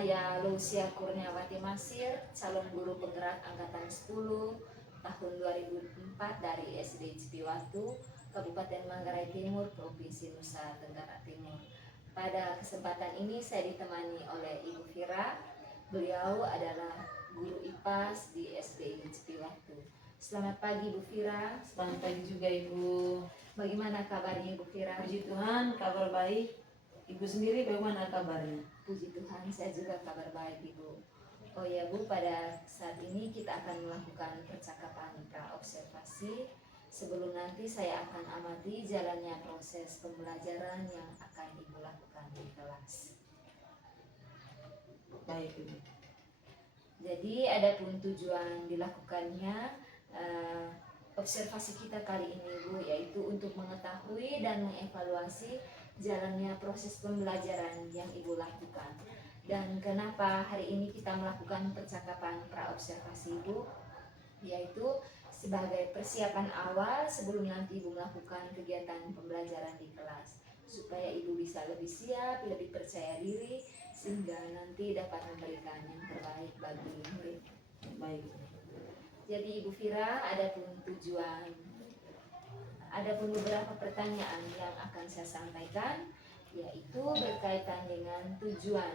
Saya Lucia Kurniawati Masir, calon guru penggerak angkatan 10 tahun 2004 dari SD Cipiwatu, Kabupaten Manggarai Timur, Provinsi Nusa Tenggara Timur. Pada kesempatan ini saya ditemani oleh Ibu Fira. Beliau adalah guru IPAS di SD Cipiwatu. Selamat pagi Bu Fira. Selamat pagi juga Ibu. Bagaimana kabarnya Ibu Fira? Puji Tuhan, kabar baik. Ibu sendiri bagaimana kabarnya? Puji Tuhan, saya juga kabar baik Ibu. Oh ya Bu, pada saat ini kita akan melakukan percakapan pra-observasi. Sebelum nanti saya akan amati jalannya proses pembelajaran yang akan Ibu lakukan di kelas. Baik Ibu. Jadi adapun tujuan dilakukannya observasi kita kali ini Bu, yaitu untuk mengetahui dan mengevaluasi jalannya proses pembelajaran yang Ibu lakukan. Dan kenapa hari ini kita melakukan percakapan pra-observasi Ibu, yaitu sebagai persiapan awal sebelum nanti Ibu melakukan kegiatan pembelajaran di kelas, supaya Ibu bisa lebih siap, lebih percaya diri, sehingga nanti dapat memberikan yang terbaik bagi murid. Baik. Jadi Ibu Fira, adapun beberapa pertanyaan yang akan saya sampaikan, yaitu berkaitan dengan tujuan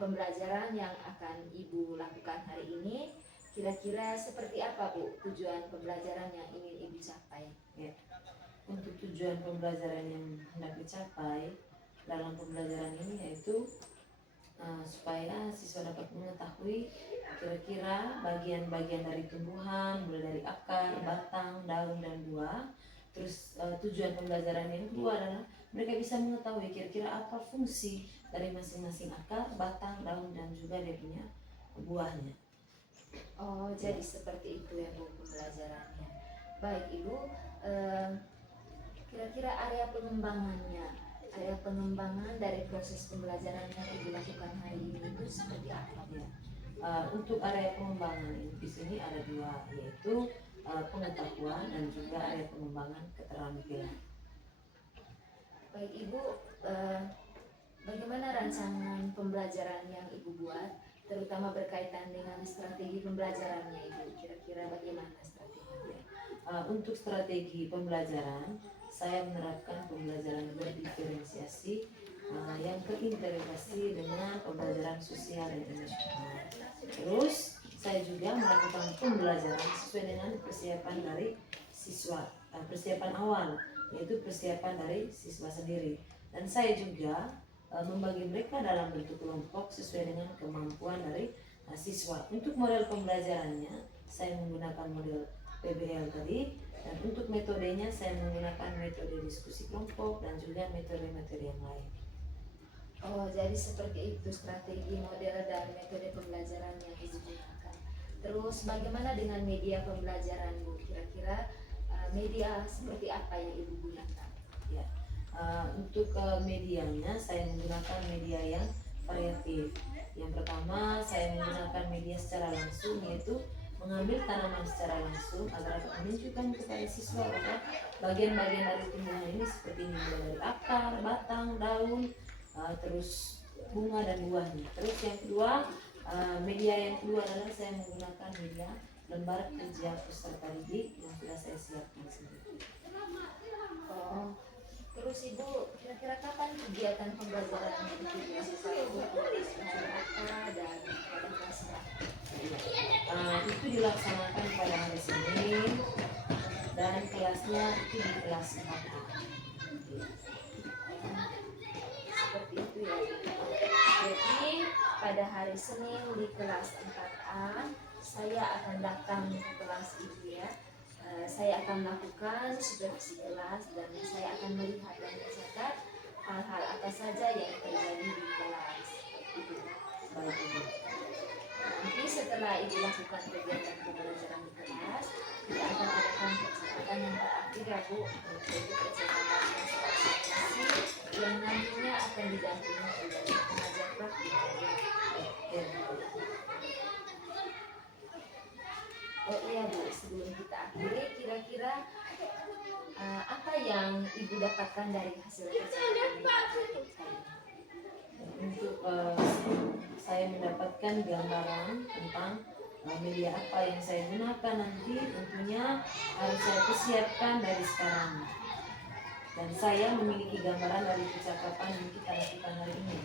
pembelajaran yang akan Ibu lakukan hari ini. Kira-kira seperti apa Bu tujuan pembelajaran yang ingin Ibu capai? Ya. Untuk tujuan pembelajaran yang hendak dicapai dalam pembelajaran ini yaitu supaya siswa dapat mengetahui kira-kira bagian-bagian dari tumbuhan, mulai dari akar, batang, daun, dan buah. Terus tujuan pembelajaran yang kedua adalah mereka bisa mengetahui kira-kira apa fungsi dari masing-masing akar, batang, daun, dan juga dia punya buahnya. Oh, jadi seperti itu ya Bu pembelajarannya. Baik Ibu, kira-kira area pengembangan dari proses pembelajaran yang Ibu lakukan hari ini itu seperti apa Bu? Ya. Untuk area pengembangan di sini ada dua, yaitu pengetahuan dan juga area pengembangan keterampilan. Baik Ibu, bagaimana rancangan pembelajaran yang Ibu buat, terutama berkaitan dengan strategi pembelajarannya Ibu? Kira-kira bagaimana strateginya? Untuk strategi pembelajaran, saya menerapkan pembelajaran berdiferensiasi yang terintegrasi dengan pembelajaran sosial dan emosional. Terus saya juga melakukan pembelajaran sesuai dengan persiapan dari siswa, persiapan awal, yaitu persiapan dari siswa sendiri. Dan saya juga membagi mereka dalam bentuk kelompok sesuai dengan kemampuan dari siswa. Untuk model pembelajarannya, saya menggunakan model PBL tadi, dan untuk metodenya saya menggunakan metode diskusi kelompok dan juga metode-metode yang lain. Oh, jadi seperti itu strategi, model, dan metode pembelajaran yang Ibu gunakan. Terus bagaimana dengan media pembelajaran Bu? Kira-kira media seperti apa yang Ibu gunakan? Ya, untuk medianya saya menggunakan media yang variatif. Yang pertama saya menggunakan media secara langsung, yaitu mengambil tanaman secara langsung agar dapat menunjukkan kepada siswa bahwa bagian-bagian dari tumbuhan ini seperti ini, mulai dari akar, batang, daun, terus bunga dan buahnya. Terus yang kedua, media yang kedua adalah saya menggunakan media lembar kerja peserta didik yang sudah saya siapkan sendiri. Oh, terus Ibu, kira-kira kapan kegiatan pembelajaran itu dilakukan Ibu? Apa dan pada kelas berapa? Itu dilaksanakan pada hari Senin dan kelasnya itu di kelas 4A. Seperti itu ya. Jadi pada hari Senin di kelas 4A saya akan datang ke kelas Ibu ya. Saya akan melakukan supervisi kelas dan saya akan melihat dan mencatat hal-hal apa saja yang terjadi di kelas Ibu. Baik Ibu. Nanti setelah Ibu lakukan kegiatan pembelajaran di kelas, kita akan adakan percakapan yang terakhir ya Bu, yaitu percakapan observasi yang nantinya akan didampingi oleh pengajar praktik. Oh iya Bu, sebelum kita akhiri, kira-kira apa yang Ibu dapatkan dari hasil percakapan ini? untuk saya mendapatkan gambaran tentang media apa yang saya gunakan nanti, tentunya harus saya persiapkan dari sekarang. Dan saya memiliki gambaran dari percakapan yang kita lakukan hari ini.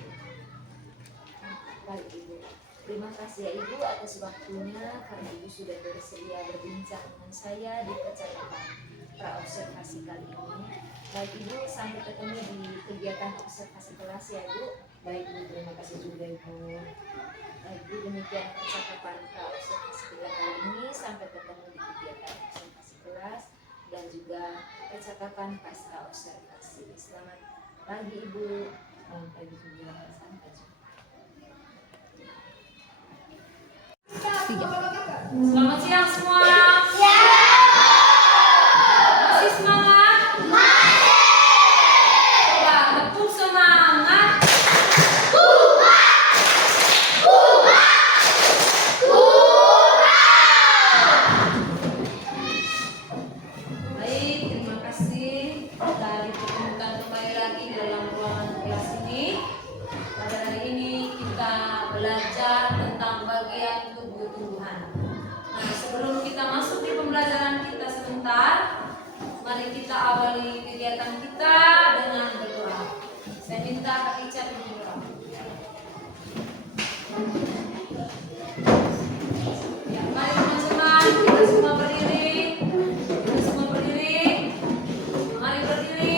Baik Ibu, terima kasih ya Ibu atas waktunya karena Ibu sudah bersedia berbincang dengan saya di percakapan praobservasi kali ini. Baik Ibu, sampai ketemu di kegiatan observasi kelas ya Ibu. Baik Bu, terima kasih juga Ibu. Baik Bu, demikian percakapan praobservasi kita kali ini. Sampai ketemu di kegiatan observasi kelas dan juga percakapan pasca observasi. Selamat pagi Ibu. Selamat pagi juga. Sampai jumpa. Selamat siang semua. Masih semangat? Coba tepuk semangat. Baik, terima kasih. Kita dipertemukan kembali lagi dalam ruangan kelas ini. Pada hari ini kita belajar tentang bagian tubuh tumbuhan. Nah, sebelum kita masuk di pembelajaran kita sebentar, mari kita awali kegiatan kita dengan berdoa. Saya minta Kak Ica berdoa. Ya, mari teman-teman, kita semua berdiri. Kita semua berdiri. Mari berdiri.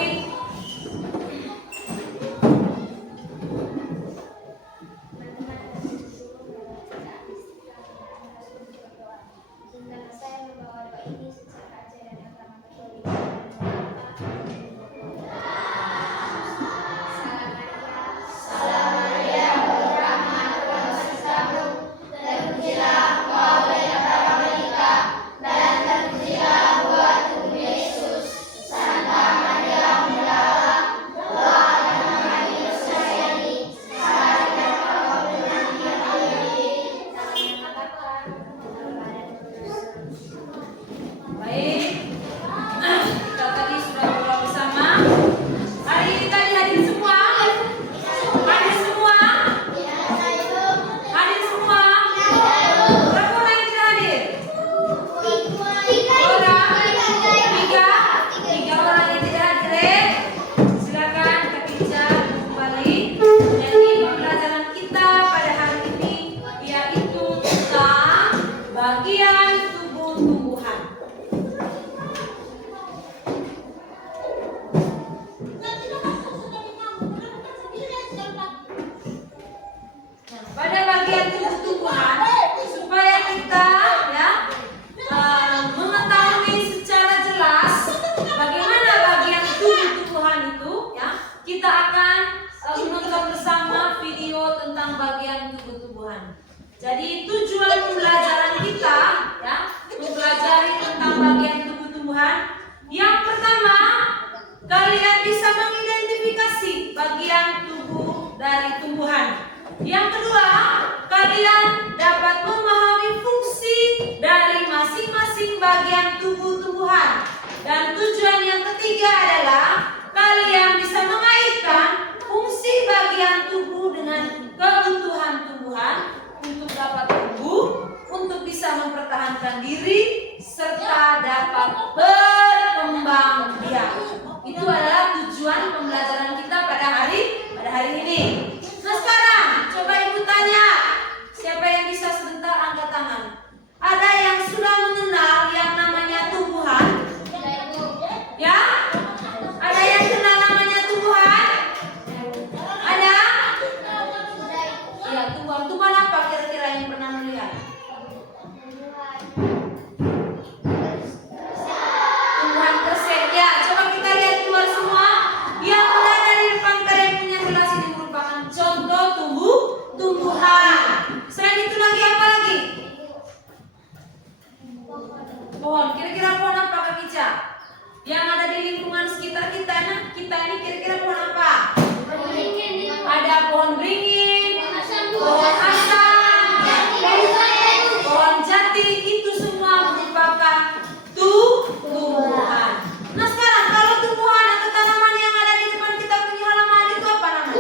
Dengan saya membawa doa ini secara ajaran agama Katolik. Salam Maria, berrahmat Tuhan bersamamu. Terpujilah engkau di antara wanita, dan terpujilah buah tubuh Yesus. Santa Maria, Bunda Allah, doakan kami dosa ini, sekarang dan waktu kami mati. Kami mengatakan, Baik, kita tadi sudah berdoa bersama. Hari ini tadi hadir semua? Hadir semua? Hadir semua? Berapa orang yang tidak hadir? Tiga orang yang tidak hadir. Silakan Kak Ica kembali. Jadi pembelajaran kita pada hari ini yaitu tentang bagian tubuh tumbuhan. Nah, pada bagian tubuh-tumbuhan supaya kita ya mengetahui secara jelas bagaimana bagian tubuh-tumbuhan itu ya, kita akan menonton bersama video tentang bagian tubuh-tumbuhan. Jadi tujuan pembelajaran kita ya, mempelajari tentang bagian tubuh-tumbuhan. Yang pertama, kalian bisa mengidentifikasi bagian tubuh dari tumbuhan. Yang kedua, kalian dapat memahami fungsi dari masing-masing bagian tubuh tumbuhan. Dan tujuan yang ketiga adalah kalian bisa mengaitkan fungsi bagian tubuh dengan kebutuhan tumbuhan untuk dapat tumbuh, untuk bisa mempertahankan diri, serta dapat berkembang biak. Itu adalah tujuan pembelajaran kita pada hari ini. Nah sekarang coba ibu tanya, siapa yang bisa sebentar angkat tangan? Ada yang sudah mengenal yang namanya tumbuhan? Ya? Ada yang kenal namanya tumbuhan? Ada? Ya, tumbuhan apa kira-kira yang pernah melihat? Tumbuhan kresek. Ya, coba kita lihat keluar semua. Yang berada di depan kalian punya gelas ini merupakan contoh tumbuhan. Selain itu lagi apa lagi? Pohon. Kira-kira pohon apa Kak Ica? Yang ada di lingkungan sekitar kita ini kira-kira pohon apa? Ada pohon beringin, pohon asam, pohon jati, itu semua merupakan tumbuhan. Nah sekarang kalau tumbuhan atau tanaman yang ada di depan kita punya halaman itu apa namanya?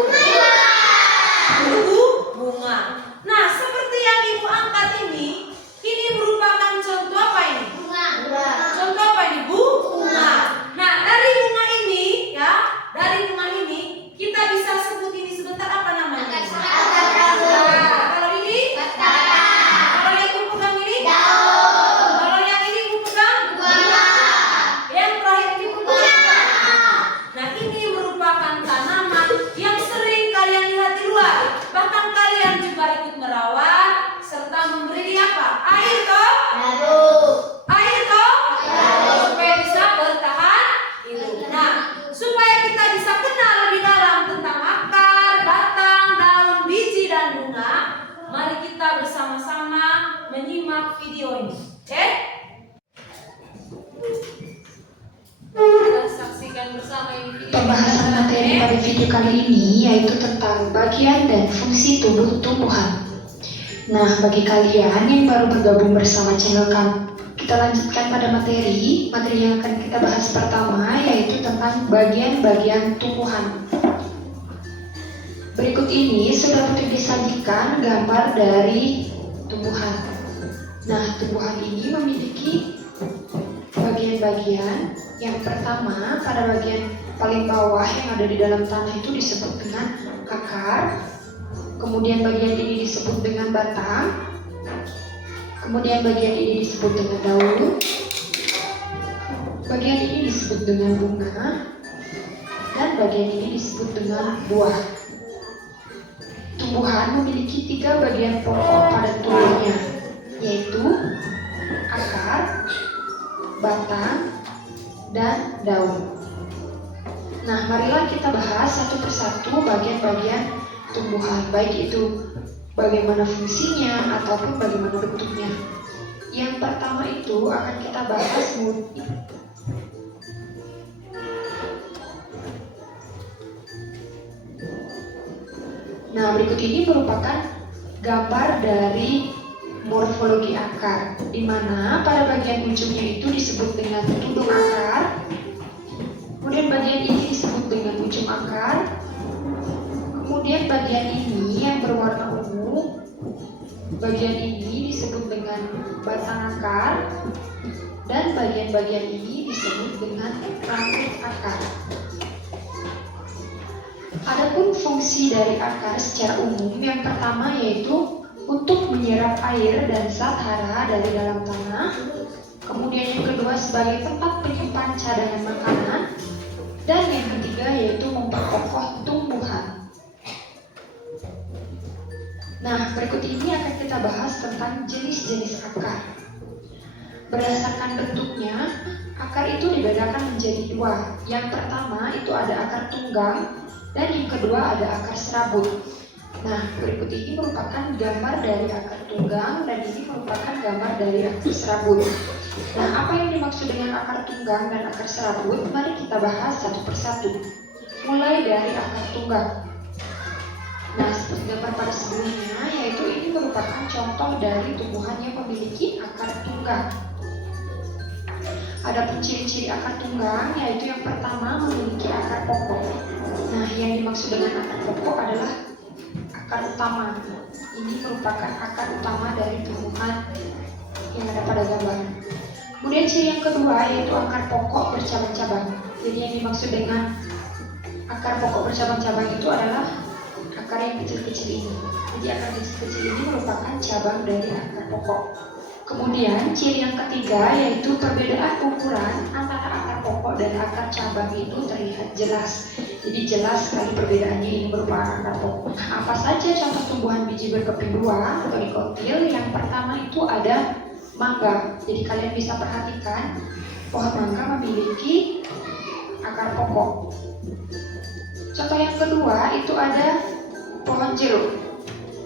materi pada video kali ini yaitu tentang bagian dan fungsi tubuh tumbuhan. Nah, bagi kalian yang baru bergabung bersama channel kami, kita lanjutkan pada materi yang akan kita bahas pertama yaitu tentang bagian-bagian tumbuhan. Berikut ini sudah disajikan gambar dari tumbuhan. Nah, tumbuhan ini memiliki bagian-bagian. Yang pertama, pada bagian paling bawah yang ada di dalam tanah itu disebut dengan akar. Kemudian bagian ini disebut dengan batang. Kemudian bagian ini disebut dengan daun. Bagian ini disebut dengan bunga. Dan bagian ini disebut dengan buah. Tumbuhan memiliki 3 bagian pokok pada tubuhnya, yaitu akar, batang, dan daun. Nah, marilah kita bahas satu persatu bagian-bagian tumbuhan, baik itu bagaimana fungsinya ataupun bagaimana bentuknya. Yang pertama itu akan kita bahas Nah, berikut ini merupakan gambar dari morfologi akar, di mana pada bagian ujungnya itu disebut dengan tudung akar, kemudian bagian ini disebut dengan ujung akar, kemudian bagian ini yang berwarna ungu, bagian ini disebut dengan batang akar, dan bagian-bagian ini disebut dengan rambut akar. Adapun fungsi dari akar secara umum, yang pertama yaitu untuk menyerap air dan zat hara dari dalam tanah. Kemudian yang kedua sebagai tempat penyimpan cadangan makanan. Dan yang ketiga yaitu memperkokoh tumbuhan. Nah, berikut ini akan kita bahas tentang jenis-jenis akar. Berdasarkan bentuknya, akar itu dibedakan menjadi 2. Yang pertama itu ada akar tunggang, dan yang kedua ada akar serabut. Nah, berikut ini merupakan gambar dari akar tunggang dan ini merupakan gambar dari akar serabut. Nah, apa yang dimaksud dengan akar tunggang dan akar serabut? Mari kita bahas satu persatu. Mulai dari akar tunggang. Nah, seperti gambar pada sebelumnya, yaitu ini merupakan contoh dari tumbuhan yang memiliki akar tunggang. Adapun ciri-ciri akar tunggang, yaitu yang pertama memiliki akar pokok. Nah, yang dimaksud dengan akar pokok adalah akar utama. Ini merupakan akar utama dari tumbuhan yang ada pada gambar. Kemudian ciri yang kedua yaitu akar pokok bercabang-cabang. Jadi yang dimaksud dengan akar pokok bercabang-cabang itu adalah akar yang kecil-kecil ini. Jadi akar kecil-kecil ini merupakan cabang dari akar pokok. Kemudian ciri yang ketiga yaitu perbedaan ukuran antara akar pokok dan akar cabang itu terlihat jelas. Jadi jelas sekali perbedaannya, ini merupakan akar pokok. Apa saja contoh tumbuhan biji berkeping 2 atau dikotil? Yang pertama itu ada mangga. Jadi kalian bisa perhatikan pohon mangga memiliki akar pokok. Contoh yang kedua itu ada pohon jeruk.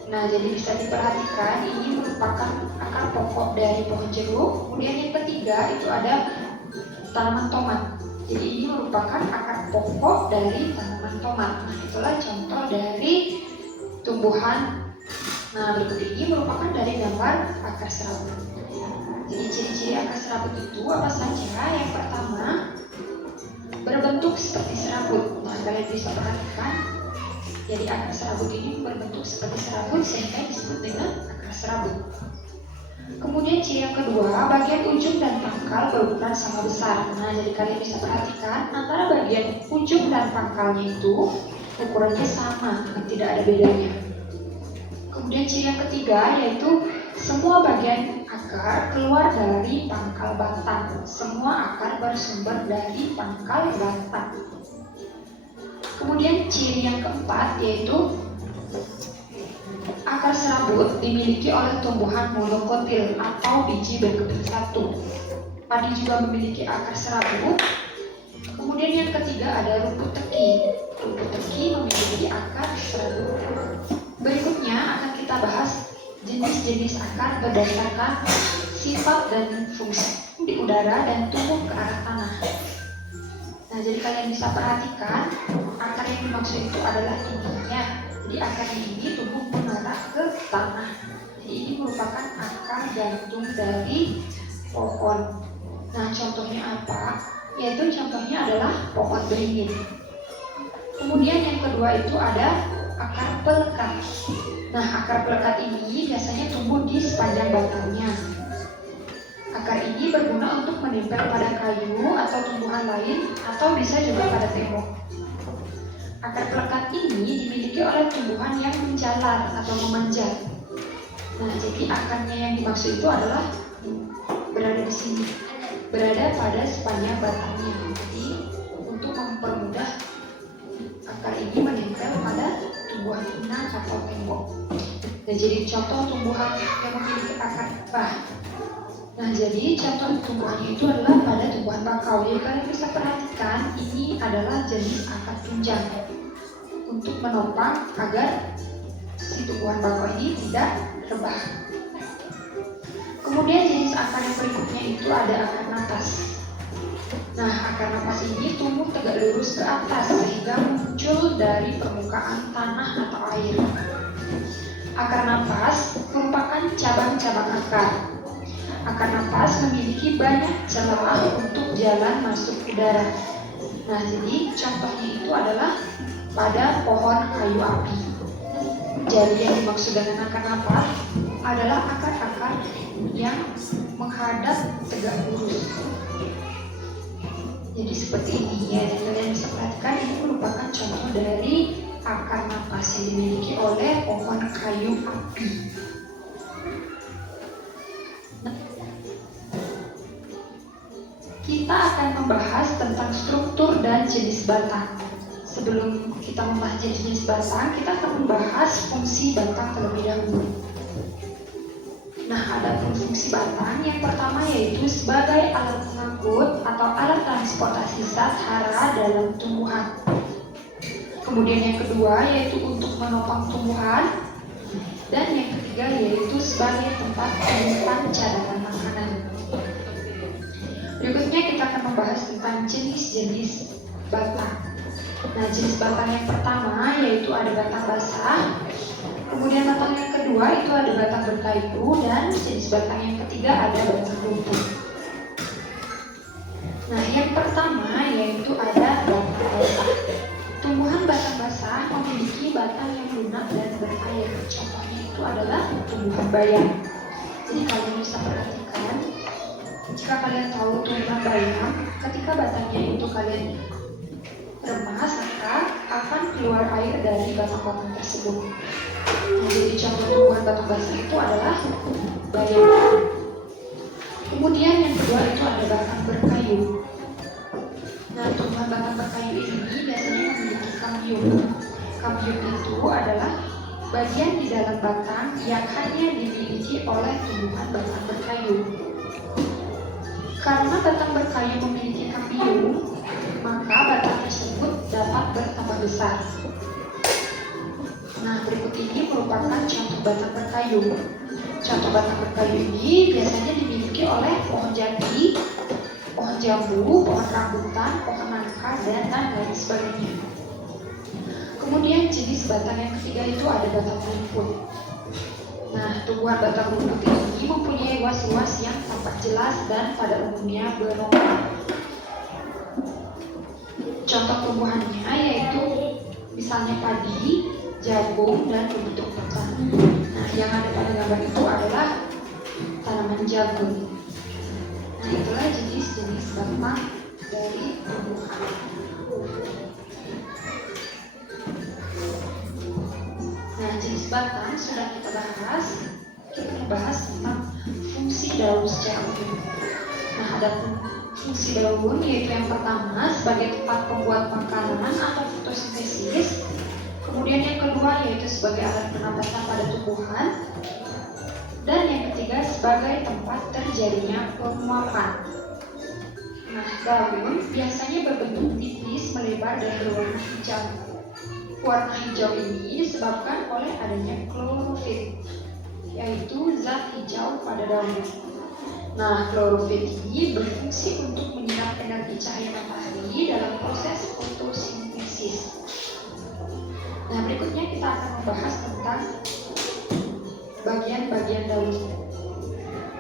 Nah, jadi bisa diperhatikan ini merupakan akar pokok dari pohon jeruk. Kemudian yang ketiga itu ada tanaman tomat. Jadi ini merupakan akar pokok dari tanaman tomat. Nah, itulah contoh dari tumbuhan. Nah, berikut ini merupakan dari gambar akar serabut. Jadi ciri-ciri akar serabut itu apa saja? Yang pertama, berbentuk seperti serabut. Nah, kalian bisa perhatikan. Jadi akar serabut ini berbentuk seperti serabut sehingga disebut dengan akar serabut. Kemudian ciri yang kedua, bagian ujung dan pangkal berukuran sama besar. Nah, jadi kalian bisa perhatikan antara bagian ujung dan pangkalnya itu ukurannya sama, tidak ada bedanya. Kemudian ciri yang ketiga yaitu semua bagian akar keluar dari pangkal batang. Semua akar bersumber dari pangkal batang. Kemudian ciri yang keempat yaitu akar serabut dimiliki oleh tumbuhan monokotil atau biji berkeping 1. Padi juga memiliki akar serabut. Kemudian yang ketiga ada rumput teki. Rumput teki memiliki akar serabut. Berikutnya akan kita bahas jenis-jenis akar berdasarkan sifat dan fungsi di udara dan tumbuh ke arah tanah. Nah, jadi kalian bisa perhatikan akar yang dimaksud itu adalah intinya. Jadi akarnya ini tumbuh mengarah ke tanah. Jadi ini merupakan akar gantung dari pohon. Nah, contohnya apa? Yaitu contohnya adalah pohon beringin. Kemudian yang kedua itu ada akar pelekat. Nah, akar pelekat ini biasanya tumbuh di sepanjang batangnya. Akar ini berguna untuk menempel pada kayu atau tumbuhan lain atau bisa juga pada tembok. Akar pelekat ini dimiliki oleh tumbuhan yang menjalar atau memanjat. Nah, jadi akarnya yang dimaksud itu adalah berada di sini, berada pada sepanjang batangnya. Jadi untuk mempermudah akar ini menempel pada tumbuhan inang atau tembok. Nah, jadi contoh tumbuhan yang memiliki akar apa? Nah, jadi contoh tumbuhannya itu adalah pada tumbuhan bakau. Jadi kalian bisa perhatikan ini adalah jenis akar tunjang untuk menopang agar si tumbuhan bakau ini tidak rebah. Kemudian jenis akar yang berikutnya itu ada akar napas. Nah, akar napas ini tumbuh tegak lurus ke atas sehingga muncul dari permukaan tanah atau air. Akar napas merupakan cabang-cabang akar. Akar napas memiliki banyak celah untuk jalan masuk udara. Nah, jadi contohnya itu adalah pada pohon kayu api. Jadi yang dimaksud dengan akar napas adalah akar-akar yang menghadap tegak lurus. Jadi seperti ini ya, dan kalian bisa perhatikan ini merupakan contoh dari akar napas yang dimiliki oleh pohon kayu api. Kita akan membahas tentang struktur dan jenis batang. Sebelum kita membahas jenis batang, kita akan membahas fungsi batang terlebih dahulu. Nah, ada fungsi batang. Yang pertama yaitu sebagai alat pengangkut atau alat transportasi zat hara dalam tumbuhan. Kemudian yang kedua yaitu untuk menopang tumbuhan. Dan yang ketiga yaitu sebagai tempat menyimpan cadangan makanan. Berikutnya kita akan membahas tentang jenis-jenis batang. Nah, jenis batang yang pertama yaitu ada batang basah. Kemudian batang yang kedua itu ada batang berkayu, dan jenis batang yang ketiga ada batang rumput. Nah, yang pertama yaitu ada batang basah. Tumbuhan batang basah memiliki batang yang lunak dan berair. Contohnya itu adalah tumbuhan bayam. Jadi kalian bisa perhatikan, jika kalian tahu tumbuhan bayam, ketika batangnya itu kalian remas, maka akan keluar air dari batang-batang tersebut. Nah, jadi contoh tumbuhan batang basah itu adalah bayam. Kemudian yang kedua itu ada batang berkayu. Nah, tumbuhan batang berkayu ini biasanya memiliki kambium. Kambium itu adalah bagian di dalam batang yang hanya dimiliki oleh tumbuhan batang berkayu. Karena batang berkayu memiliki kambium, maka batang tersebut dapat bertambah besar. Nah, berikut ini merupakan contoh batang berkayu. Contoh batang berkayu ini biasanya dimiliki oleh pohon jati, pohon jambu, pohon rambutan, pohon nangka, dan lain sebagainya. Kemudian jenis batang yang ketiga itu ada batang rumput. Nah, tumbuhan batang rumput ini mempunyai ruas-ruas yang tampak jelas dan pada umumnya berongga. Contoh tumbuhannya yaitu misalnya padi, jagung, dan rumput ketan. Nah, yang ada pada gambar itu adalah tanaman jagung. Nah, itulah jenis-jenis batang dari tumbuhan. Nah, jenis batang sudah kita bahas. Kita membahas tentang fungsi daun secara umum. Nah, ada fungsi daun yaitu yang pertama sebagai tempat pembuat makanan atau fotosintesis. Kemudian yang kedua yaitu sebagai alat pernapasan pada tumbuhan. Dan yang ketiga sebagai tempat terjadinya penguapan. Nah, daun biasanya berbentuk tipis, melebar, dan berwarna hijau. Warna hijau ini disebabkan oleh adanya klorofil, yaitu zat hijau pada daun. Nah, klorofil ini berfungsi untuk menyerap energi cahaya matahari dalam proses fotosintesis. Nah, berikutnya kita akan membahas tentang bagian-bagian daun.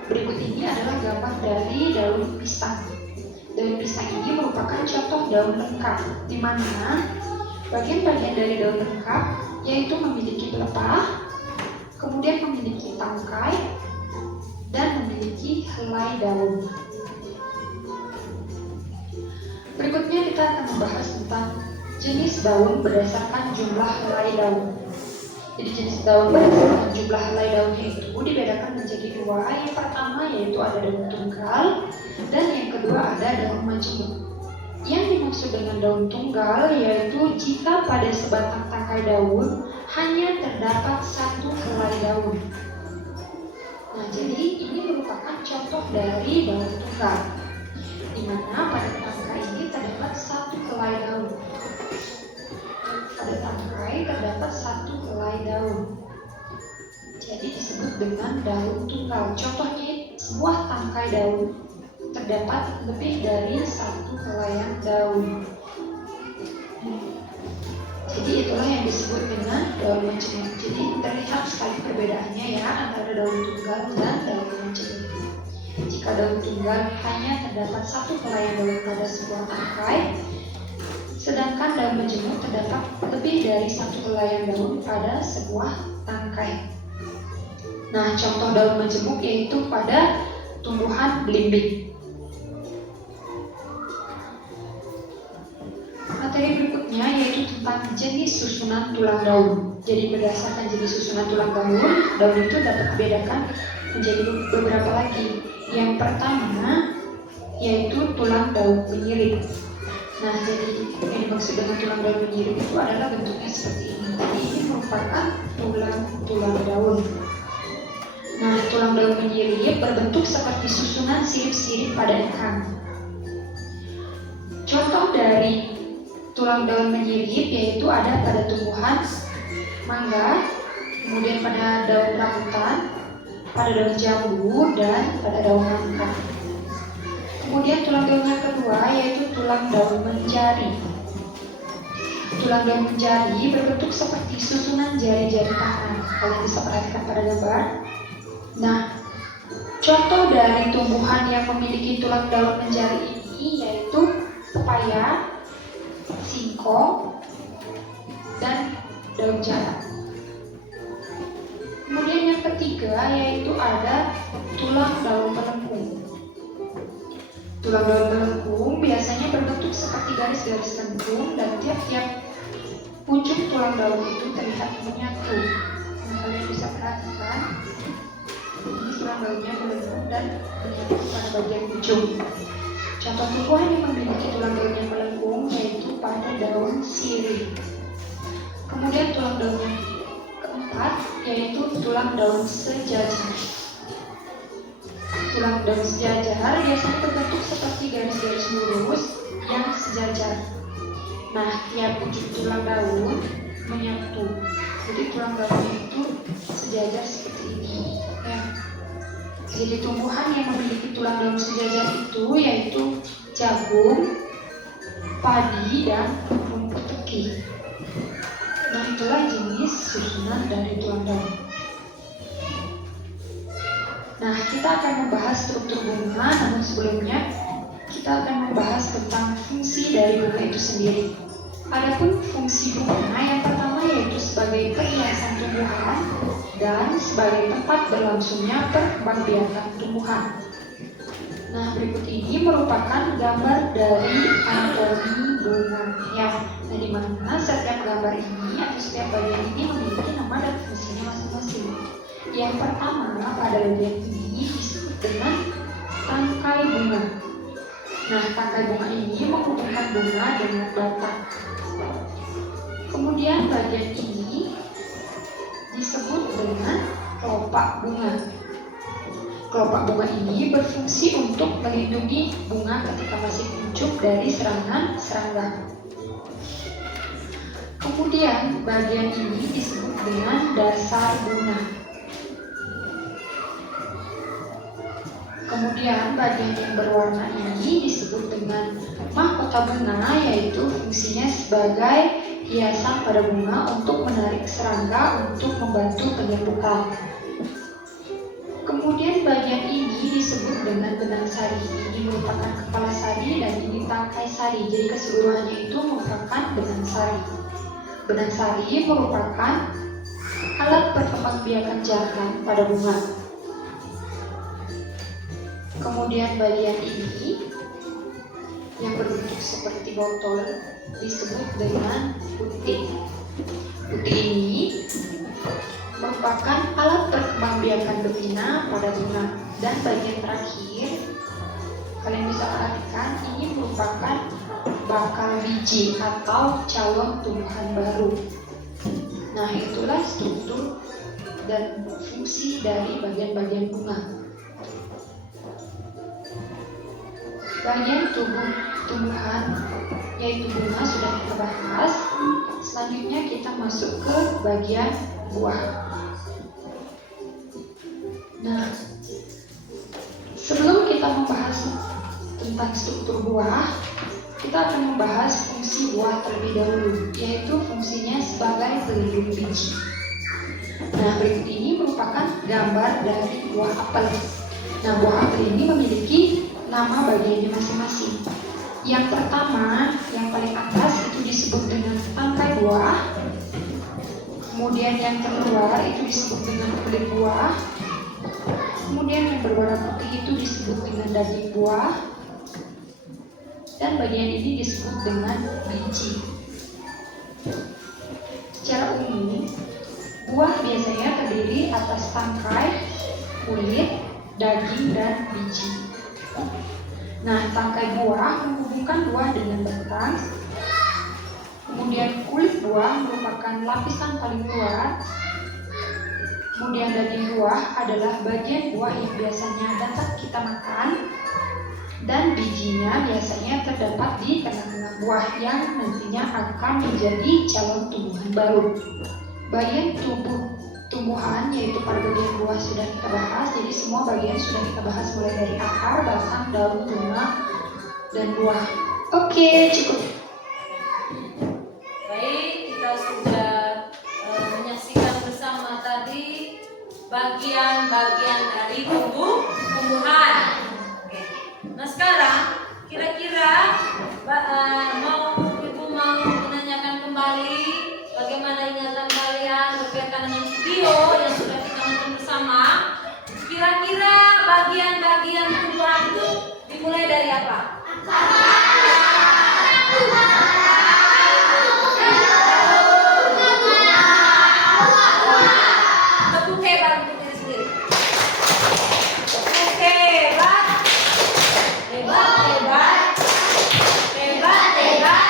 Berikut ini adalah gambar dari daun pisang. Daun pisang ini merupakan contoh daun lengkap, di mana bagian-bagian dari daun lengkap yaitu memiliki pelepah, kemudian memiliki tangkai, dan memiliki helai daun. Berikutnya kita akan membahas tentang jenis daun berdasarkan jumlah helai daun. Jadi jenis daun berdasarkan jumlah helai daunnya itu dibedakan menjadi dua. Yang pertama yaitu ada daun tunggal dan yang kedua ada daun majemuk. Yang dimaksud dengan daun tunggal yaitu jika pada sebatang tangkai daun hanya terdapat satu helai daun. Nah, jadi ini merupakan contoh dari daun tunggal, di mana pada tangkai ini terdapat satu helai daun. Pada tangkai terdapat satu helai daun. Jadi disebut dengan daun tunggal. Contohnya sebuah tangkai daun terdapat lebih dari satu helaian daun. Jadi itulah yang disebut dengan daun majemuk. Jadi terlihat sekali perbedaannya ya antara daun tunggal dan daun majemuk. Jika daun tunggal hanya terdapat satu helaian daun pada sebuah tangkai, sedangkan daun majemuk terdapat lebih dari satu helaian daun pada sebuah tangkai. Nah, contoh daun majemuk yaitu pada tumbuhan belimbing. Materi berikutnya yaitu tentang jenis susunan tulang daun. Jadi berdasarkan jenis susunan tulang daun itu dapat dibedakan menjadi beberapa lagi. Yang pertama yaitu tulang daun menyirip. Nah, jadi yang dimaksud dengan tulang daun menyirip itu adalah bentuknya seperti ini. Jadi ini merupakan tulang daun. Nah, tulang daun menyirip berbentuk seperti susunan sirip-sirip pada ekang. Contoh dari tulang daun menyirip yaitu ada pada tumbuhan mangga, kemudian pada daun rambutan, pada daun jambu, dan pada daun nangka. Kemudian tulang daun yang kedua yaitu tulang daun menjari. Tulang daun menjari berbentuk seperti susunan jari-jari tangan. Kalian bisa perhatikan pada gambar. Nah, contoh dari tumbuhan yang memiliki tulang daun menjari ini yaitu pepaya, singkong, dan daun jarak. Kemudian yang ketiga yaitu ada tulang daun melengkung. Tulang daun melengkung biasanya berbentuk seperti garis-garis lengkung dan tiap-tiap ujung tulang daun itu terlihat menyatu. Nah, kalian bisa perhatikan ini tulang daunnya melengkung dan menyatu pada bagian ujung. Contoh tumbuhan yang memiliki tulang daun yang melengkung yaitu pada daun sirih. Kemudian tulang daun yang keempat yaitu tulang daun sejajar. Tulang daun sejajar biasanya berbentuk seperti garis-garis lurus yang sejajar. Nah, tiap ujung tulang daun menyatu. Jadi tulang daunnya itu sejajar seperti ini. Ya. Jadi tumbuhan yang memiliki tulang daun sejajar itu yaitu jagung, padi, dan rumput teki. Nah, itulah jenis susunan dari tulang daun. Nah, kita akan membahas struktur bunga, namun sebelumnya kita akan membahas tentang fungsi dari bunga itu sendiri. Adapun fungsi bunga yang pertama yaitu sebagai perhiasan tumbuhan dan sebagai tempat berlangsungnya perkembangbiakan tumbuhan. Nah, berikut ini merupakan gambar dari anatomi bunga ya. Nah, di mana setiap gambar ini atau setiap bagian ini memiliki nama dan fungsinya masing-masing. Yang pertama pada bagian ini disebut dengan tangkai bunga. Nah, tangkai bunga ini menghubungkan bunga dengan batang. Kemudian bagian ini disebut dengan kelopak bunga. Kelopak bunga ini berfungsi untuk melindungi bunga ketika masih kuncup dari serangan serangga. Kemudian bagian ini disebut dengan dasar bunga. Kemudian bagian yang berwarna ini disebut dengan mahkota bunga, yaitu fungsinya sebagai hiasan pada bunga untuk menarik serangga untuk membantu penyerbukan. Kemudian bagian ini disebut dengan benang sari. Ini merupakan kepala sari dan ini tangkai sari. Jadi keseluruhannya itu merupakan benang sari. Benang sari merupakan alat perkembangbiakan jantan pada bunga. Kemudian bagian ini yang berbentuk seperti botol disebut dengan putik. Putik ini merupakan alat perkembangbiakan betina pada bunga. Dan bagian terakhir, kalian bisa perhatikan ini merupakan bakal biji atau calon tumbuhan baru. Nah, itulah struktur dan fungsi dari bagian-bagian bunga. Bagian tubuh tumbuhan yaitu bunga sudah kita bahas. Selanjutnya kita masuk ke bagian buah. Nah, sebelum kita membahas tentang struktur buah, kita akan membahas fungsi buah terlebih dahulu, yaitu fungsinya sebagai pelindung biji. Nah, berikut ini merupakan gambar dari buah apel. Nah, buah apel ini memiliki nama bagiannya masing-masing. Yang pertama, yang paling atas itu disebut dengan tangkai buah. Kemudian yang terluar itu disebut dengan kulit buah. Kemudian yang berwarna putih itu disebut dengan daging buah. Dan bagian ini disebut dengan biji. Secara umum, buah biasanya terdiri atas tangkai, kulit, daging, dan biji. Nah, tangkai buah menghubungkan buah dengan batang. Kemudian kulit buah merupakan lapisan paling luar. Kemudian daging buah adalah bagian buah yang biasanya dapat kita makan. Dan bijinya biasanya terdapat di tengah-tengah buah yang nantinya akan menjadi calon tumbuhan baru. Bagian tumbuhan yaitu pada bagian buah sudah kita bahas, jadi semua bagian sudah kita bahas mulai dari akar, batang, daun, bunga, dan buah. Oke, cukup. Baik, kita sudah menyaksikan bersama tadi bagian-bagian dari tumbuhan. Oke. Nah, sekarang kira-kira Ibu mau menanyakan kembali bagaimana ingatan kalian berkaitan dengan video yang sudah kita nonton bersama. Kira-kira bagian-bagian tumbuhan itu dimulai dari apa? Tepuk hebat untuk diri sendiri. Tepuk hebat. Hebat, hebat. Hebat, hebat.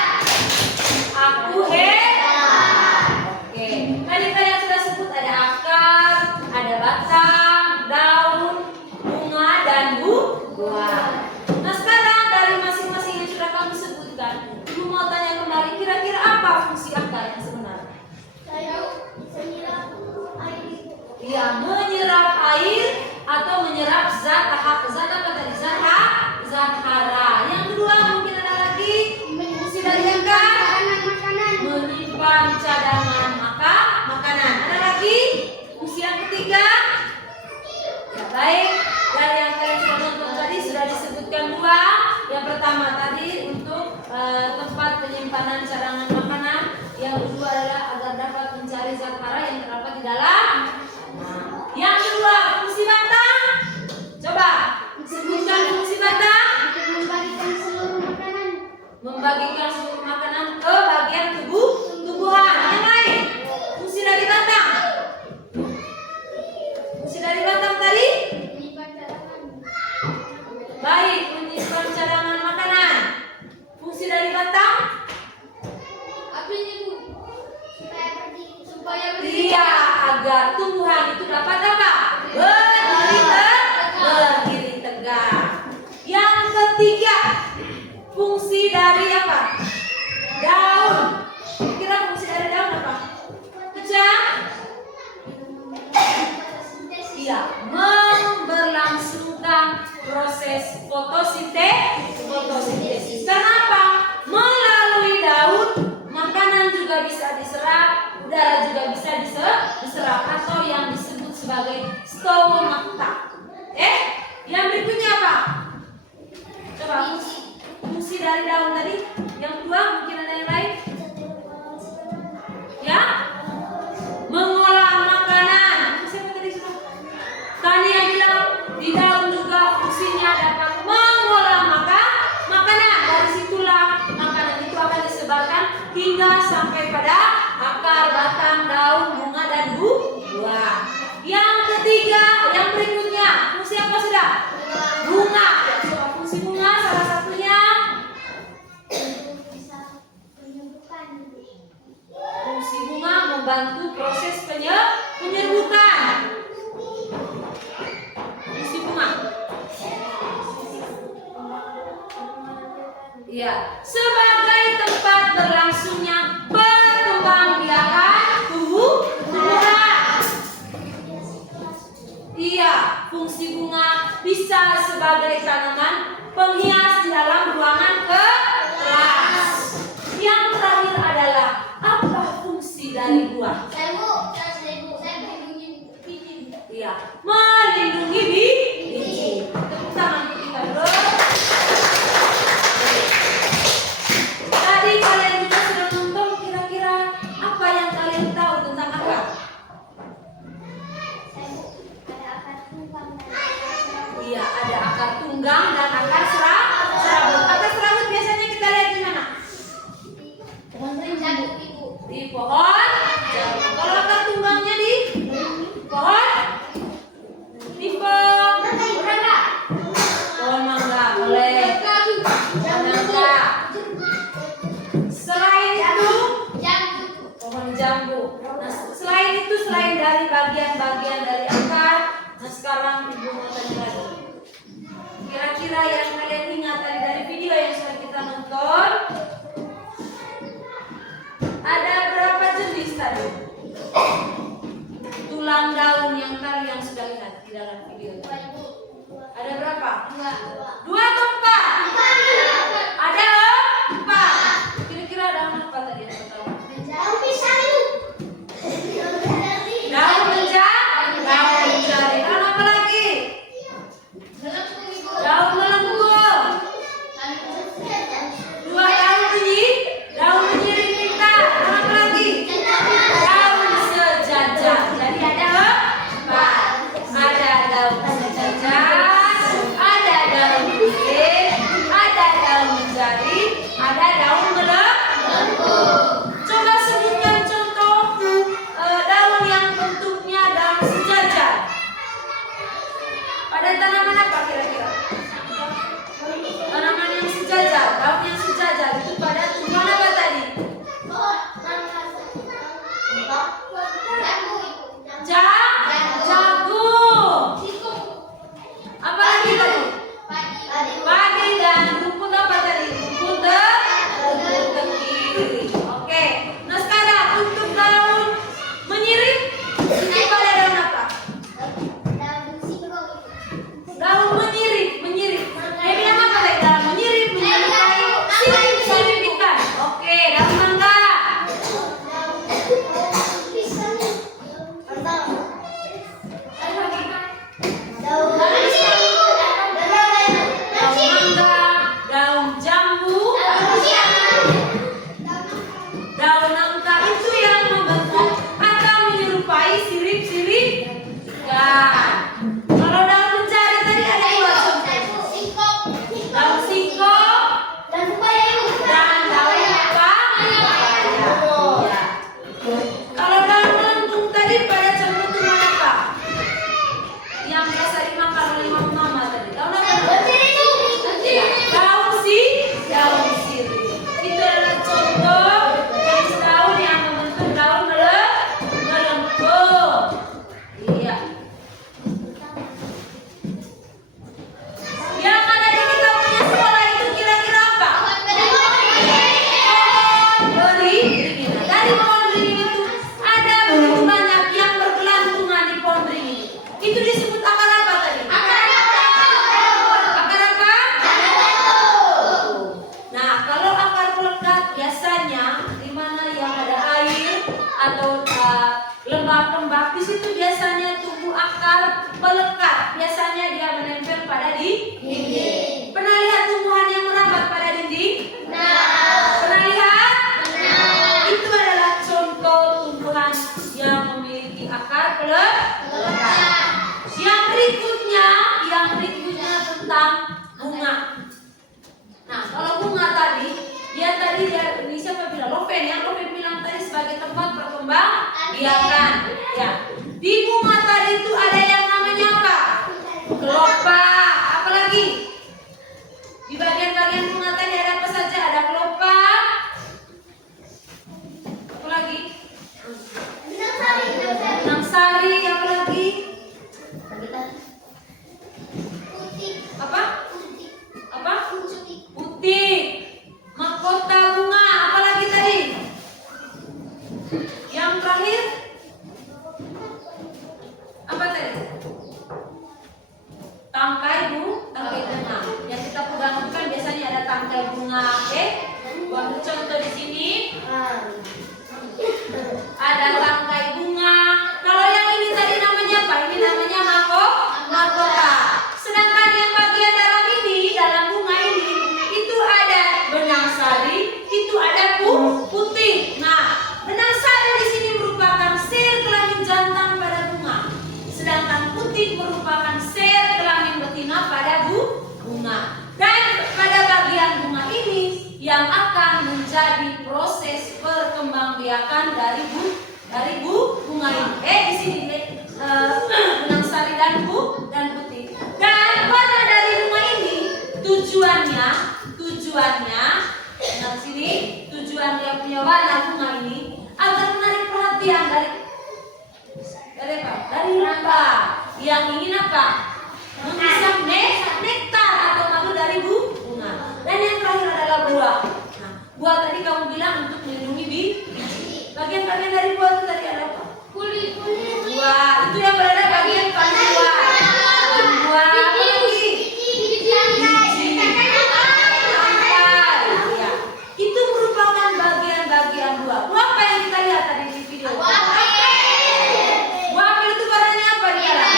Aku hebat. Oke. Tadi kalian sudah sebut ada akar, ada batang, daun, bunga, dan buah. Nah, sekarang dari masing-masing yang sudah kami sebutkan, Ibu mau tanya kembali, kira-kira apa fungsi akar yang sebenarnya? Iya, menyerap air atau menyerap zat apa tadi? Zat hara. Yang kedua mungkin ada lagi fungsi dari akar menyimpan cadangan makanan. Ada lagi fungsi yang ketiga? Ya, baik, dari yang kalian sudah nonton tadi sudah disebutkan dua. Yang pertama tadi untuk tempat penyimpanan cadangan makanan. Yang kedua adalah agar dapat mencari zat hara yang terdapat di dalam. Yang kedua fungsi batang. Coba sebutkan fungsi batang. Membagikan seluruh makanan ke bagian tumbuhan. Yang lain fungsi dari batang. Fungsi dari batang tadi? Baik, menyimpan cadangan makanan. Fungsi dari batang? Iya, agar tumbuhan itu dapat apa? Berdiri tegak. Yang ketiga, fungsi dari apa? Daun. Kira fungsi dari daun apa? Kecang? Iya, memberlangsungkan proses fotosintesis. Kenapa? Melalui daun makanan juga bisa diserap, udara juga bisa diserap atau yang disebut sebagai stomata. Yang berikutnya apa? Coba fungsi dari daun tadi. Yang kedua mungkin ada yang lain? Ya, mengolah makanan. Siapa tadi sudah? Tadi yang bilang di daun juga fungsinya dapat mengolah makanan. Dari situlah makanan itu akan disebarkan hingga sampai pada akar, batang, daun, bunga dan buah. Yang ketiga, yang berikutnya, fungsi apa sudah? Bunga. Coba fungsi bunga salah satunya. Fungsi bunga membantu proses penyerbukan. Fungsi bunga. Ya, sebagai tempat berlangsungnya perkembangbiakan tumbuhan. Iya, fungsi bunga bisa sebagai tanaman penghias di dalam ruangan kelas. Yang terakhir adalah apa fungsi dari buah? Saya melindungi biji. Iya, melindungi biji. Tepuk tangan untuk kita dulu. Tadi kalian juga sudah nonton, kira-kira apa yang kalian tahu tentang akar? Ada akar tunggang dan Iya, ada akar tunggang dan akar serabut. Akar serabut biasanya kita lihat di mana? Di pohon jambu. Kalau akar tunggangnya di pohon pohon mangga boleh. Mangga. Selain itu pohon jambu. Nah, selain dari bagian-bagian dari akar, nah sekarang ibu mau tanya lagi. Kira-kira yang kalian ingat dari video yang sudah kita nonton, ada berapa jenis tadi? Tulang daun yang kalian sudah lihat di dalam video itu. Ada berapa? Dua atau empat? Ada empat. Kira-kira daun apa tadi yang pertama? Daun menjari. Daun apa lagi? Daun melengkung. Dua daun bunyi. Daun bunyi pintar. Daun apa lagi? Daun sejajar. Jadi ada empat. Ada daun sejajar. Ada daun bunyi. berkembang, di situ biasanya tumbuh akar melekat. Biasanya dia menempel pada dinding. Pernah lihat tumbuhan yang merambat pada dinding? Pernah lihat? Itu adalah contoh tumbuhan yang memiliki akar melekat. Yang berikutnya tentang bunga. Nah, kalau bunga tadi ini siapa bilang? Loven bilang tadi sebagai tempat berkembang biakan. Ya. Di bunga tadi itu ada yang namanya apa? Kelopak. Apa lagi? Di bagian-bagian bunga tadi ada apa saja? Ada kelopak. Apa lagi? Benang sari. Apa lagi? Apa? Putih. Mahkota bunga. Apa lagi tadi? Yang terakhir? Apa tadi? Tangkai bunga. Yang kita pegang itu kan biasanya ada tangkai bunga. Buat contoh di sini ada tangkai bunga. Kalau yang ini tadi namanya apa? Ini namanya mahkota. Sedangkan yang bagian dalam bunga ini itu ada benang sari, itu ada putih. Nah, benang sari di sini merupakan sel kelamin jantan pada bunga, sedangkan putih merupakan sel kelamin betina pada bunga. Dan pada bagian bunga ini yang akan menjadi proses perkembangbiakan dari bunga ini. Di sini benang sari dan putih. Dan warna dari bunga ini tujuannya nah sini tujuan dia punya warna bunga ini agar menarik perhatian dari apa? Dari rangka yang ingin apa? Menghisap nektar atau madu dari bunga. Dan yang terakhir adalah buah. Nah, buah tadi kamu bilang untuk melindungi biji. Bagian-bagian dari buah itu tadi ada apa? Kulit. Buah itu yang berada bagian paling luar. Buah apa lagi? Itu merupakan bagian-bagian buah. Buah apa yang kita lihat tadi di video? Buah apel itu warnanya apa di dalam?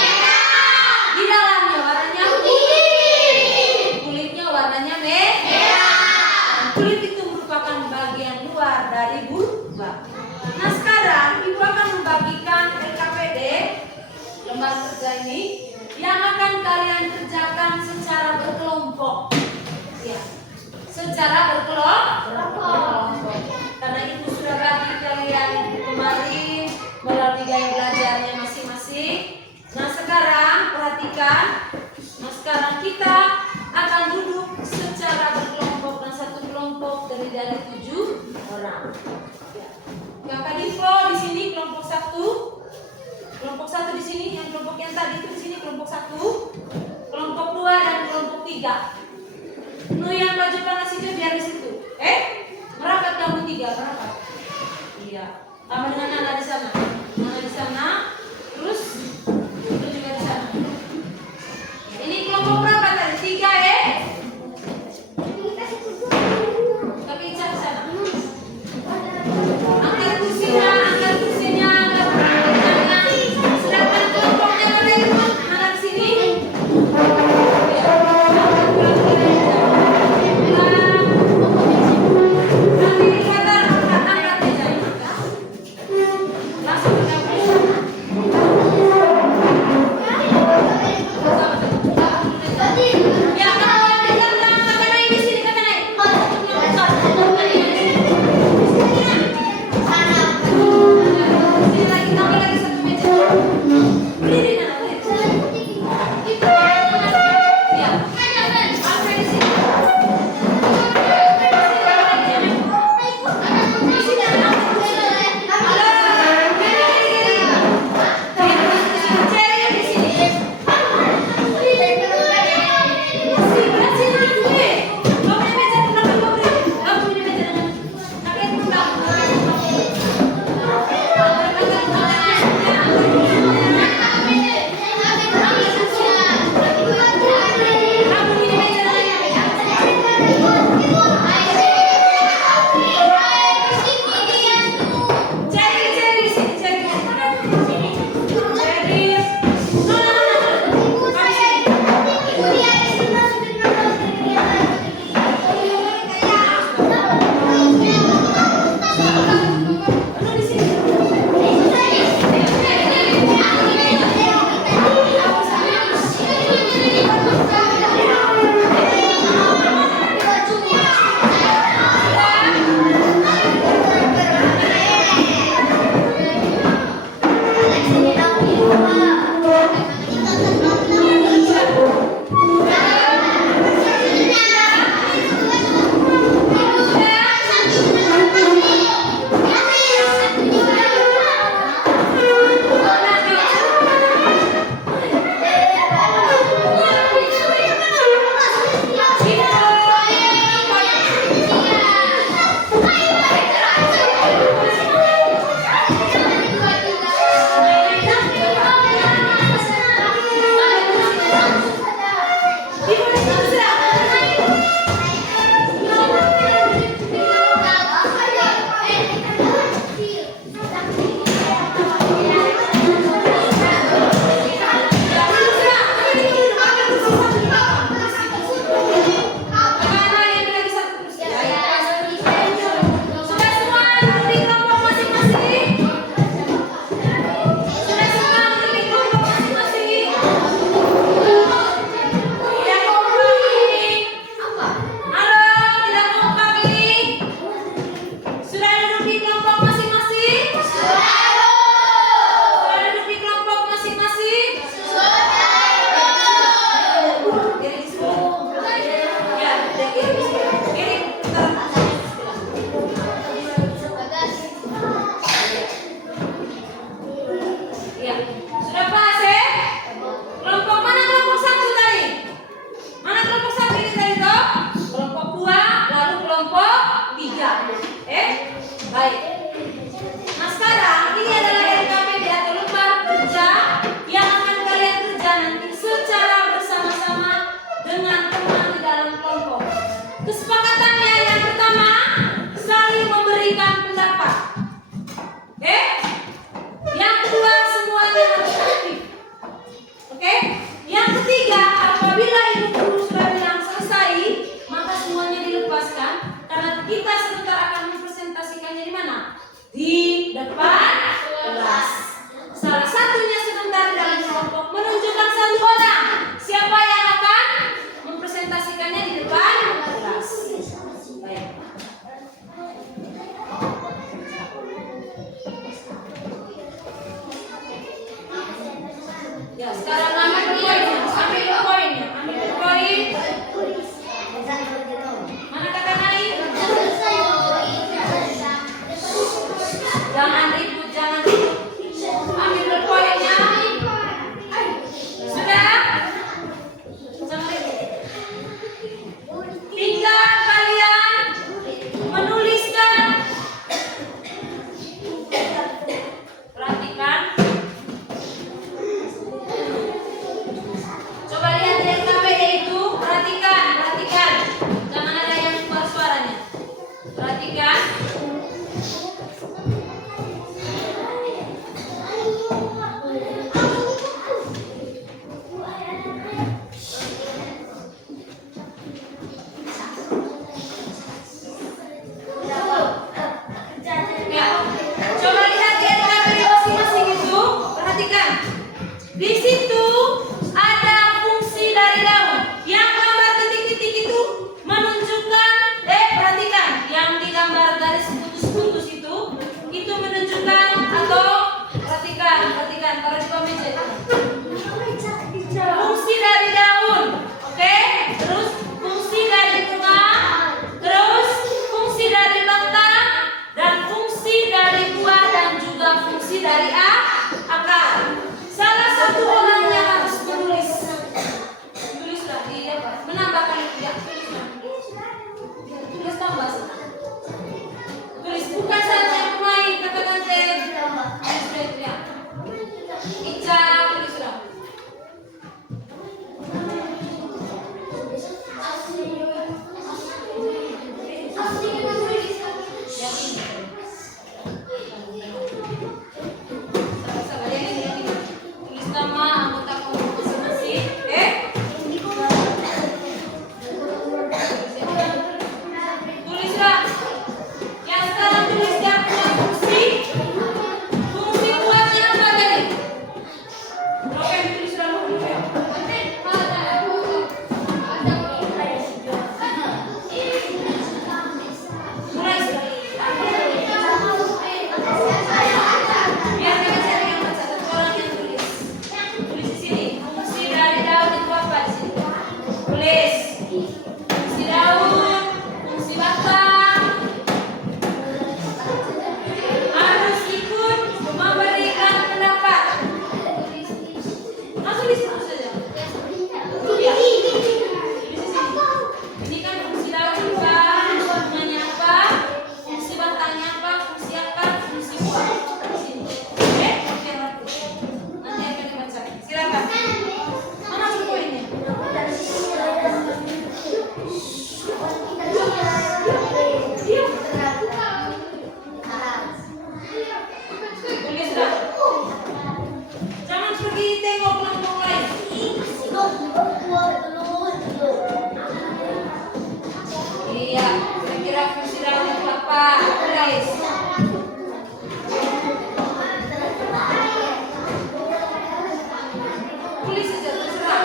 Di dalamnya warnanya putih. Kulitnya warnanya merah. Kulit itu merupakan bagian luar dari buah. Nah, sekarang Ibu akan membagikan LKPD lembar kerja ini yang akan kalian kerjakan secara berkelompok. Ya. Secara berkelompok. Karena Ibu sudah bagi kalian kemarin melalui gaya belajarnya masing-masing. Nah, sekarang perhatikan. Nah, sekarang kita akan duduk secara berkelompok dan satu kelompok terdiri dari 7 orang. Ya. Kakak Divo di sini kelompok 1. Kelompok 1 di sini, yang kelompok yang tadi itu di sini kelompok 1. Kelompok 2 dan kelompok 3. Yang baju panas itu biar di situ. Merapat kamu 3, merapat. Iya. Sama dengan anak di sana. Anak di sana. Terus itu juga di sana. Ini kelompok berapa tadi? 3 ya? Tapi Ica di sana. Angkat kursinya, angkat kursinya. Sedangkan kelompoknya pada itu anak di sini. Cari di sini. Kesepakatannya yang pertama, saling memberikan pendapat. Oke? Yang kedua, semuanya harus aktif. Oke? Yang ketiga, apabila ibu guru sudah bilang selesai, maka semuanya dilepaskan karena kita sebentar akan mempresentasikannya di mana? Di depan kelas. Salah satunya sebentar dalam kelompok menunjukkan satu orang. Siapa yang akan mempresentasikannya di depan kelas? Baik. Ya, sekarang ambil poinnya. Mana kakak naik? Jangan ribut, jangan ribut. Ambil poinnya. Sudah? Jangan ribut. Tinggal kalian menuliskan. Perhatikan. Coba lihat di KPD itu, perhatikan. Jangan ada yang keluar suaranya. Perhatikan. Ya, coba lihat di KPD masing-masing itu, perhatikan. Di situ ada fungsi dari daun. Yang gambar titik-titik itu menunjukkan, perhatikan, yang digambar garis putus-putus itu menunjukkan atau perhatikan, taruh di bawah meja itu. Fungsi dari daun, oke? Terus fungsi dari bunga, terus fungsi dari batang, dan fungsi dari buah dan juga fungsi dari akar. Salah satu orang yang harus menulis. Tulislah dia menambahkan itu ya. Tulis tambah. Tulis bukan saja pemain katakan ya. Ica tulislah. Sabar yang ini. Tulis nama anggota kelompok masing-masing. Tulislah. Yang sekarang tulis yang punya fungsi. Fungsi kuatnya apa tadi? Oke, tulislah dulu. Mulai sekali. Biar kita cari yang baca, satu orang yang tulis. Tulis di sini. Fungsi dari daun itu apa di sini? Tulis. Fungsi daun, fungsi batang. Harus ikut memberikan pendapat. Langsung di situ saja. Ya. Tulis di sini. Ini kan fungsi daun apa? Bunganya apa? Fungsi batangnya apa? Fungsi akar? Fungsi buah. Di sini. Oke, nanti akan dibaca. Silakan. Mana poinnya? Tulislah. Jangan pergi tengok kelompok lain. Iya, kira-kira fungsi daun itu apa? Tulis. Tulis saja, terserah.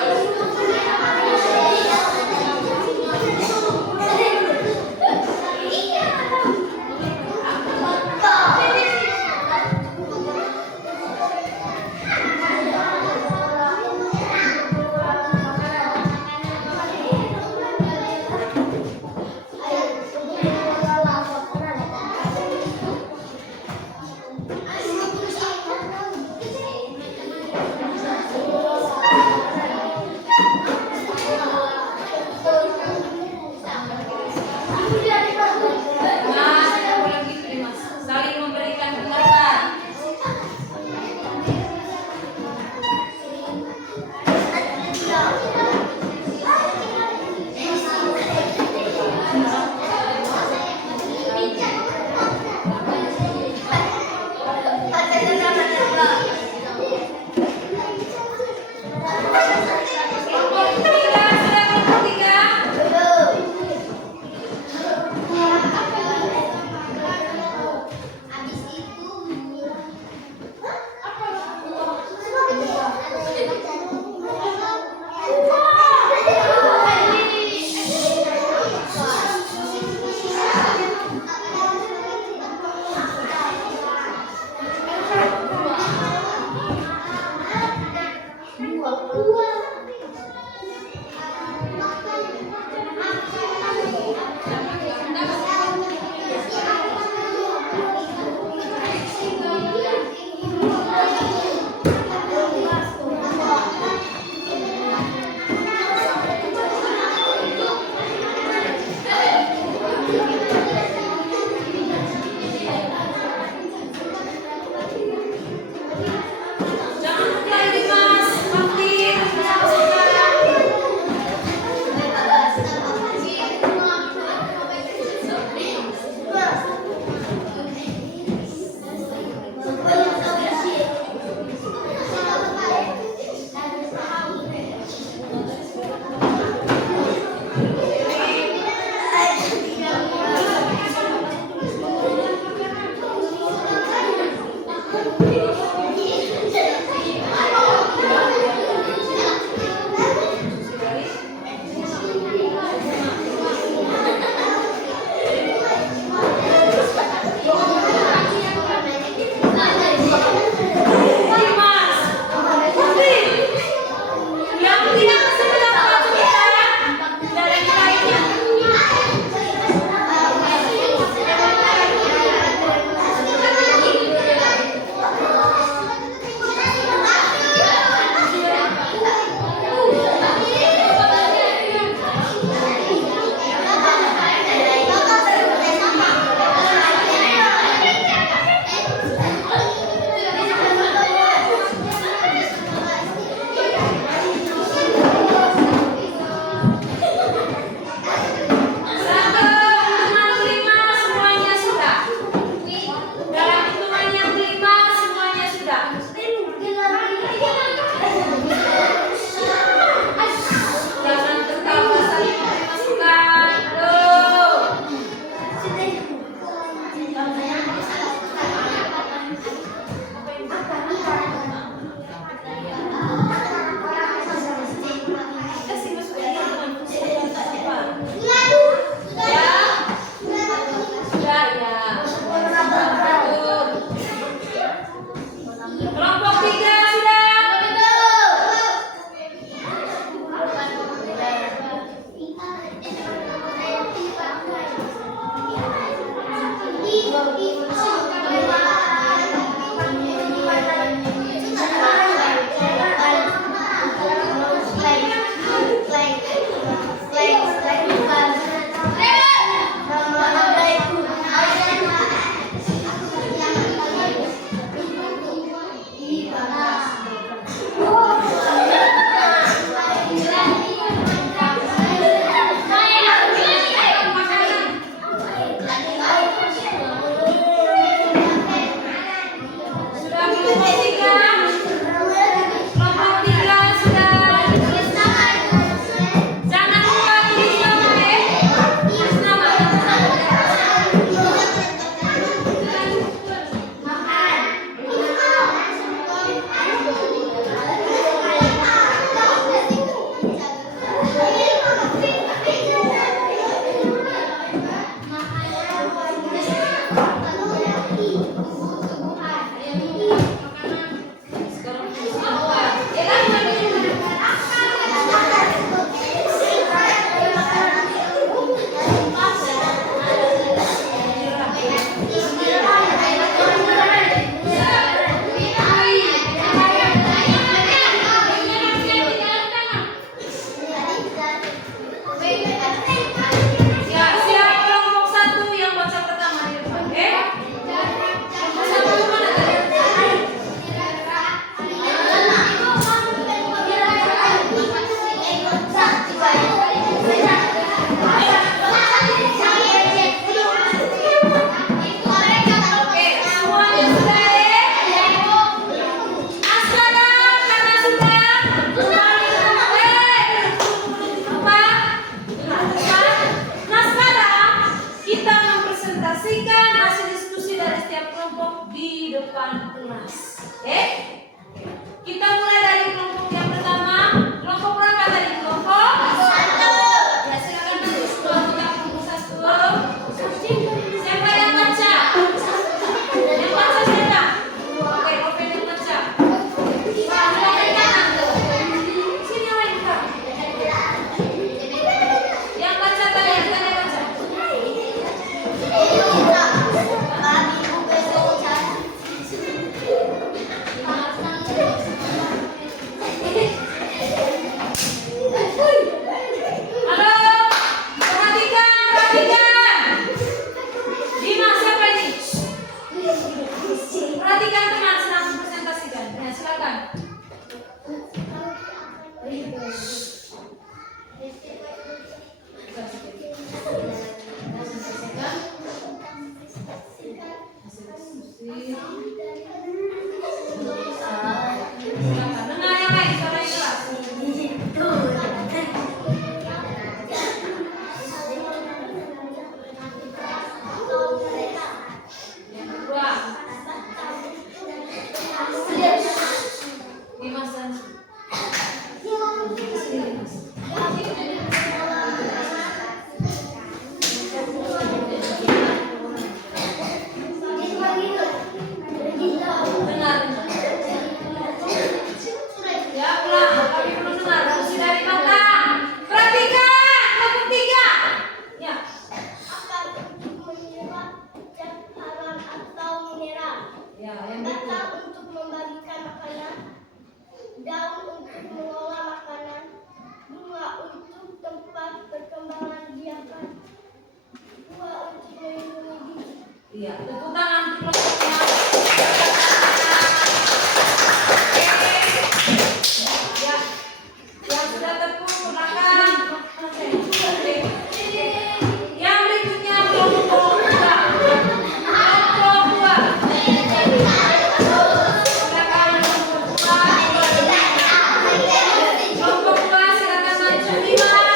kita mempresentasikan hasil diskusi dari setiap kelompok di depan kelas. Oke? Kita mulai dari kelompok yang pertama. Kelompok berapa tadi? Kelompok satu. Ya, silakan tulis kelompok yang satu. Siapa yang baca? Yang baca siapa? Oke, Open yang baca. Silakan kanan. Sini yang lain Kak. Yang baca tadi, yang tadi baca. Halo, perhatikan, perhatikan. Dimas, siapa ini? Perhatikan teman sedang mempresentasikan. Ya, silakan. Silakan. Dengar yang lain, suara yang keras. Yang kedua. Dimas dan dengar. Ya, ulang. Kami belum dengar. Diskusi dari belakang. Perhatikan. Kelompok tiga. Ya. Akan menyerap zat haram atau mineral. Ya, yang Bata betul. untuk membagikan makanan, daun untuk mengolah makanan, bunga untuk tempat perkembangan biakan, buah untuk melindungi biji. Iya, tepuk tangan untuk kelompoknya. Ya, yang sudah tepuk silakan. Yang berikutnya kelompok dua. Kelompok dua. Silakan kelompok dua. Kelompok dua silakan maju Dimas.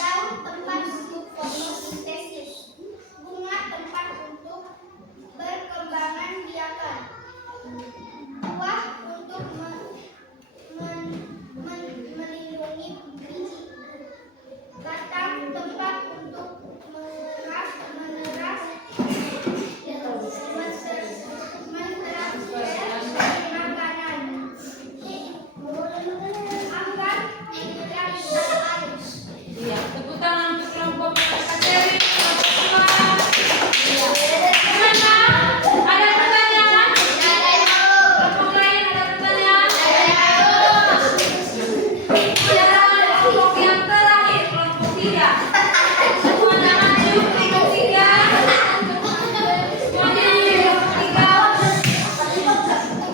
Daun tempat untuk fotosintesis, bunga tempat untuk perkembangan biakan, buah untuk melindungi biji, batang tempat untuk meneras makanan, akar ikan dan air. Iya, tepuk tangan untuk kelompok Kateri, kelompok dua. Iya. Gimana? Ada pertanyaan? Kelompok lain ada pertanyaan? Sekarang kelompok yang terakhir, kelompok tiga. Semuanya maju, kelompok tiga. Semuanya maju, kelompok tiga.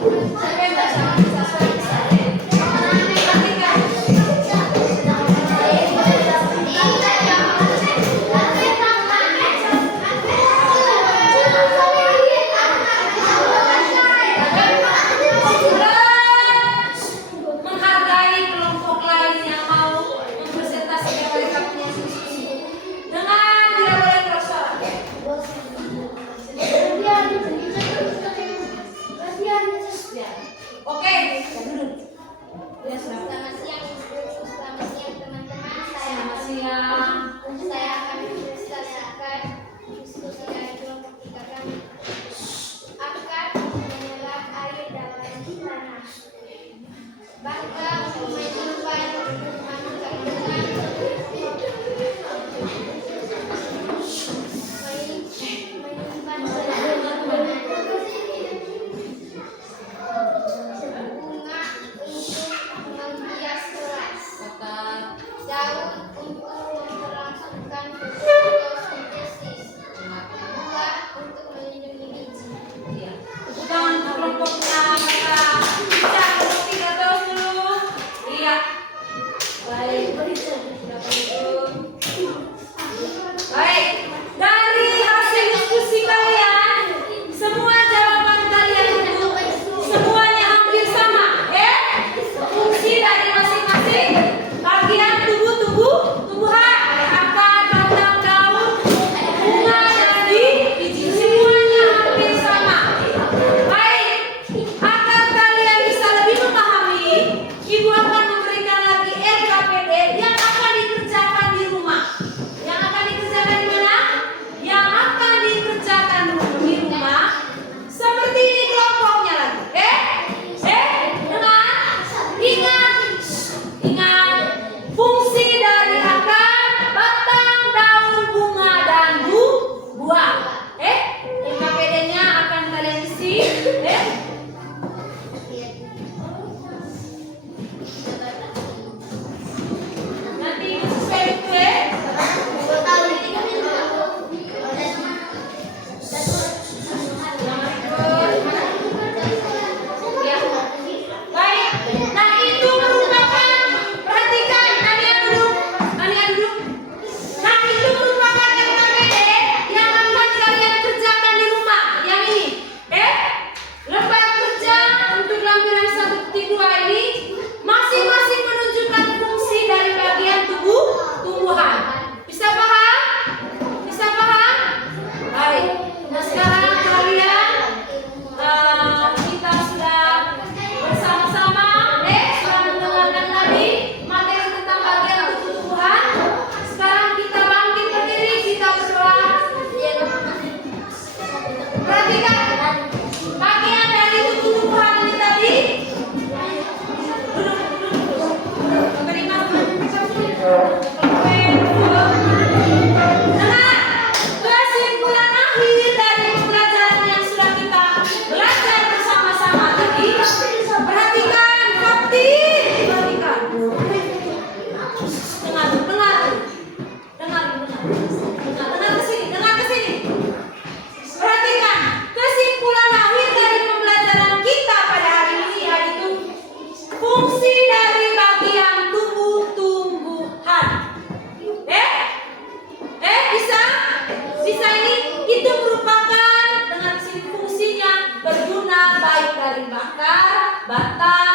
Siapa yang baca? Perhatikan. Menghargai kelompok lain yang mau mempresentasikan mereka punya diskusi dengan tidak boleh keras suara. Ya. Oke, duduk. Ya, sudah. Selamat siang Ibu, selamat siang teman-teman. Selamat siang. Saya akan mempresentasikan diskusi dari kelompok tiga kami. Akan menyerap air dalam tanah. Bangga menyimpan bunga untuk menghias kelas, daun untuk memperlakukan fotosintesis, buah untuk melindungi biji. Ya. Tepuk tangan untuk kelompoknya mereka. batang